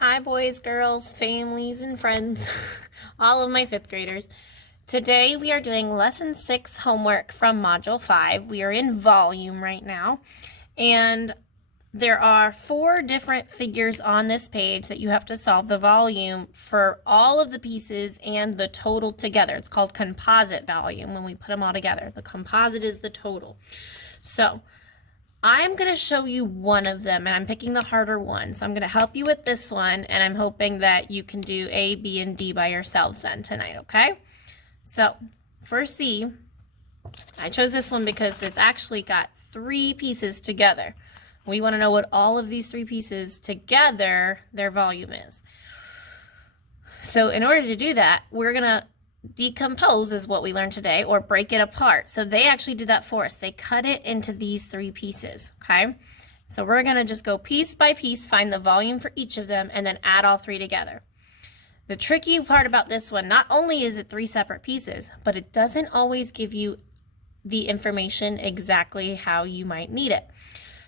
Hi, boys, girls, families, and friends, all of my fifth graders. Today we are doing lesson 6 homework from module 5. We are in volume right now, and there are 4 different figures on this page that you have to solve the volume for all of the pieces and the total together. It's called composite volume when we put them all together. The composite is the total. So I'm going to show you one of them, and I'm picking the harder one. So I'm going to help you with this one, and I'm hoping that you can do A, B, and D by yourselves then tonight, okay? So for C, I chose this one because it's actually got 3 pieces together. We want to know what all of these 3 pieces together, their volume is. So in order to do that, we're going to decompose is what we learned today, or break it apart. So they actually did that for us. They cut it into these 3 pieces, okay? So we're going to just go piece by piece, find the volume for each of them, and then add all 3 together. The tricky part about this one, not only is it 3 separate pieces, but it doesn't always give you the information exactly how you might need it.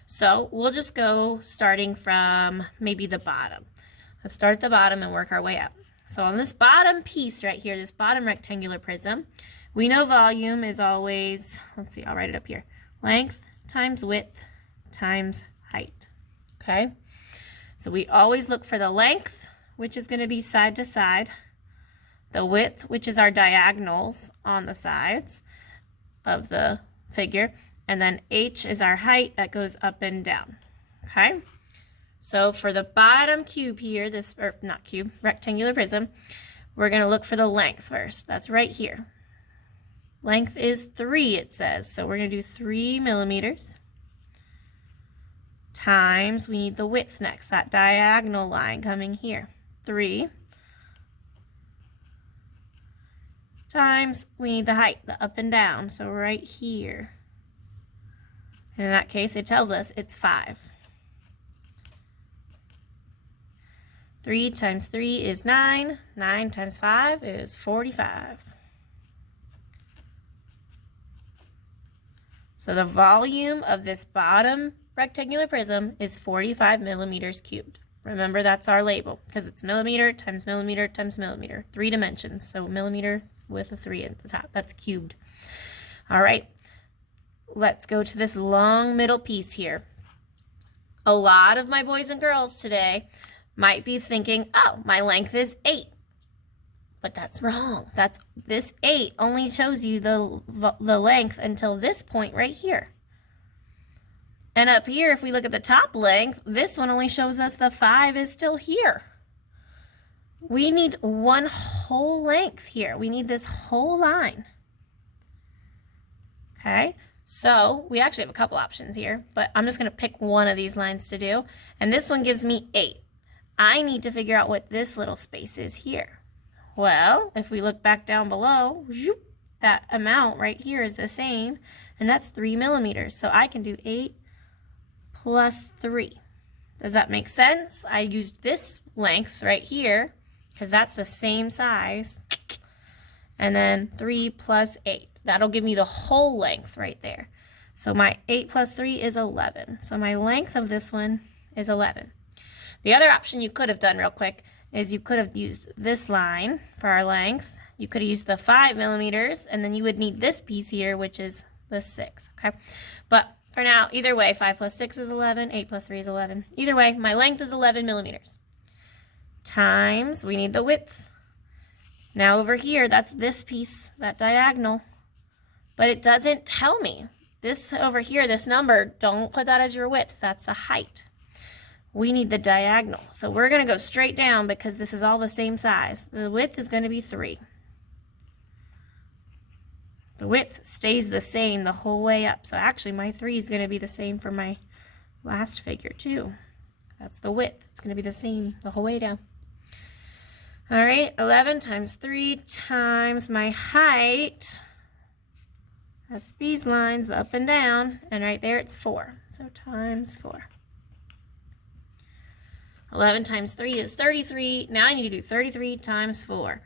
So we'll just go starting from maybe the bottom. Let's start at the bottom and work our way up. So on this bottom piece right here, this bottom rectangular prism, we know volume is always, let's see, I'll write it up here, length times width times height, okay? So we always look for the length, which is going to be side to side, the width, which is our diagonals on the sides of the figure, and then h is our height that goes up and down, okay? So for the bottom cube here, this, or not cube, rectangular prism, we're going to look for the length first. That's right here. Length is 3, it says. So we're going to do 3 millimeters times, we need the width next, that diagonal line coming here. 3 times, we need the height, the up and down, so right here. And in that case, it tells us it's 5. 3 times 3 is 9. 9 times 5 is 45. So the volume of this bottom rectangular prism is 45 millimeters cubed. Remember, that's our label because it's millimeter times millimeter times millimeter. 3 dimensions. So millimeter with a 3 at the top. That's cubed. All right. Let's go to this long middle piece here. A lot of my boys and girls today might be thinking, oh, my length is 8. But that's wrong. This 8 only shows you the length until this point right here. And up here, if we look at the top length, this one only shows us the 5 is still here. We need one whole length here. We need this whole line. Okay, so we actually have a couple options here, but I'm just going to pick one of these lines to do. And this one gives me 8. I need to figure out what this little space is here. Well, if we look back down below, that amount right here is the same, and that's 3 millimeters. So I can do 8 plus 3. Does that make sense? I used this length right here because that's the same size. And then 3 plus 8. That'll give me the whole length right there. So my 8 plus 3 is 11. So my length of this one is 11. The other option you could have done real quick is you could have used this line for our length. You could have used the 5 millimeters, and then you would need this piece here, which is the 6, okay? But for now, either way, 5 plus 6 is 11, 8 plus 3 is 11. Either way, my length is 11 millimeters. Times, we need the width. Now over here, that's this piece, that diagonal. But it doesn't tell me. This over here, this number, don't put that as your width. That's the height. We need the diagonal. So we're going to go straight down because this is all the same size. The width is going to be 3. The width stays the same the whole way up. So actually my 3 is going to be the same for my last figure too. That's the width. It's going to be the same the whole way down. All right, 11 times 3 times my height. That's these lines, the up and down. And right there it's 4. So times 4. 11 times 3 is 33. Now I need to do 33 times 4.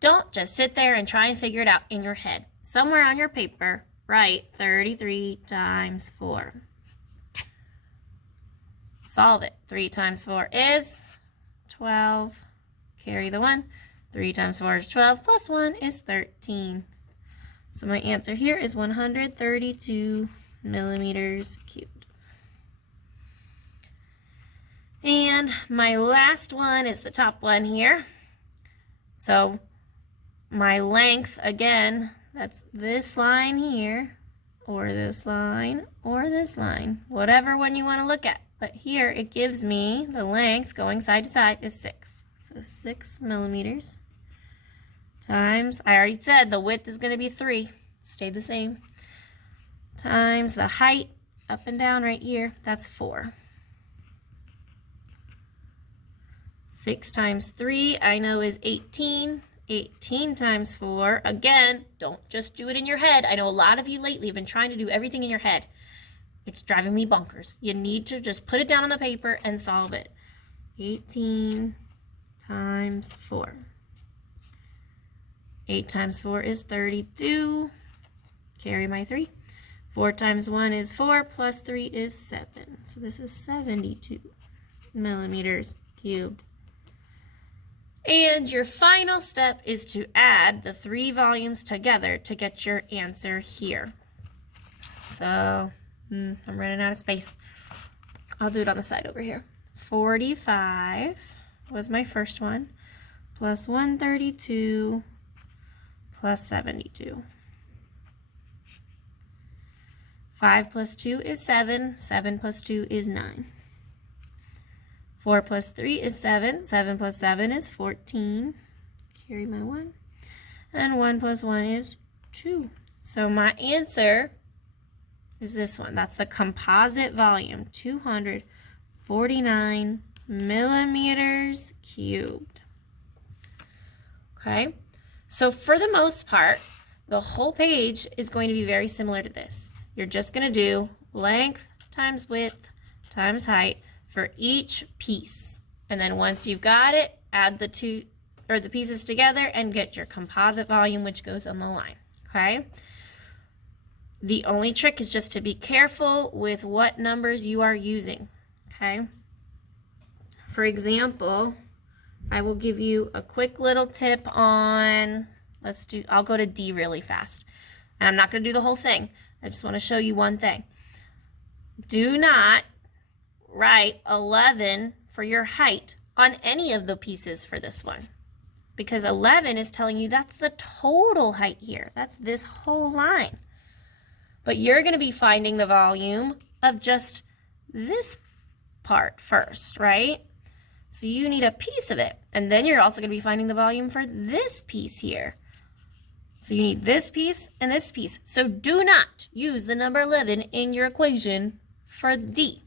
Don't just sit there and try and figure it out in your head. Somewhere on your paper, write 33 times 4. Solve it. 3 times 4 is 12. Carry the 1. 3 times 4 is 12, plus 1 is 13. So my answer here is 132 millimeters cubed. And my last one is the top one here. So my length, again, that's this line here, or this line, or this line, whatever one you want to look at. But here it gives me the length going side to side is 6. So 6 millimeters times, I already said the width is going to be 3, stayed the same, times the height up and down right here, that's 4. 6 times 3, I know is 18. 18 times 4, again, don't just do it in your head. I know a lot of you lately have been trying to do everything in your head. It's driving me bonkers. You need to just put it down on the paper and solve it. 18 times 4. 8 times 4 is 32. Carry my 3. 4 times 1 is 4, plus 3 is 7. So this is 72 millimeters cubed. And your final step is to add the 3 volumes together to get your answer here. So I'm running out of space. I'll do it on the side over here. 45 was my first one, plus 132 plus 72. 5 plus 2 is 7. 7 plus 2 is 9. 4 plus 3 is 7. 7 plus 7 is 14. Carry my 1. And 1 plus 1 is 2. So my answer is this one. That's the composite volume, 249 millimeters cubed. Okay, so for the most part, the whole page is going to be very similar to this. You're just going to do length times width times height for each piece. And then once you've got it, add the pieces together and get your composite volume, which goes on the line. Okay? The only trick is just to be careful with what numbers you are using. Okay? For example, I will give you a quick little tip on, I'll go to D really fast. And I'm not going to do the whole thing. I just want to show you one thing. Do not write 11 for your height on any of the pieces for this one, because 11 is telling you that's the total height here. That's this whole line. But you're going to be finding the volume of just this part first, right? So you need a piece of it. And then you're also going to be finding the volume for this piece here. So you need this piece and this piece. So do not use the number 11 in your equation for D.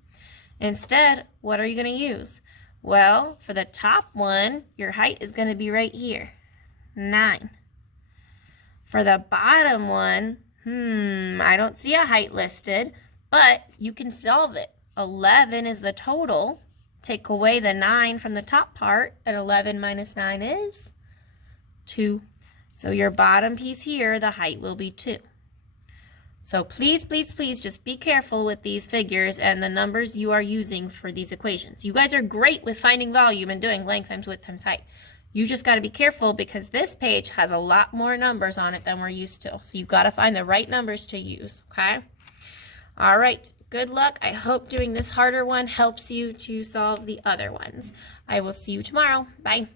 Instead, what are you going to use? Well, for the top one, your height is going to be right here, 9. For the bottom one, I don't see a height listed, but you can solve it. 11 is the total. Take away the 9 from the top part, and 11 minus 9 is 2. So your bottom piece here, the height will be 2. So please, please, please just be careful with these figures and the numbers you are using for these equations. You guys are great with finding volume and doing length times width times height. You just got to be careful because this page has a lot more numbers on it than we're used to. So you've got to find the right numbers to use, okay? All right, good luck. I hope doing this harder one helps you to solve the other ones. I will see you tomorrow. Bye.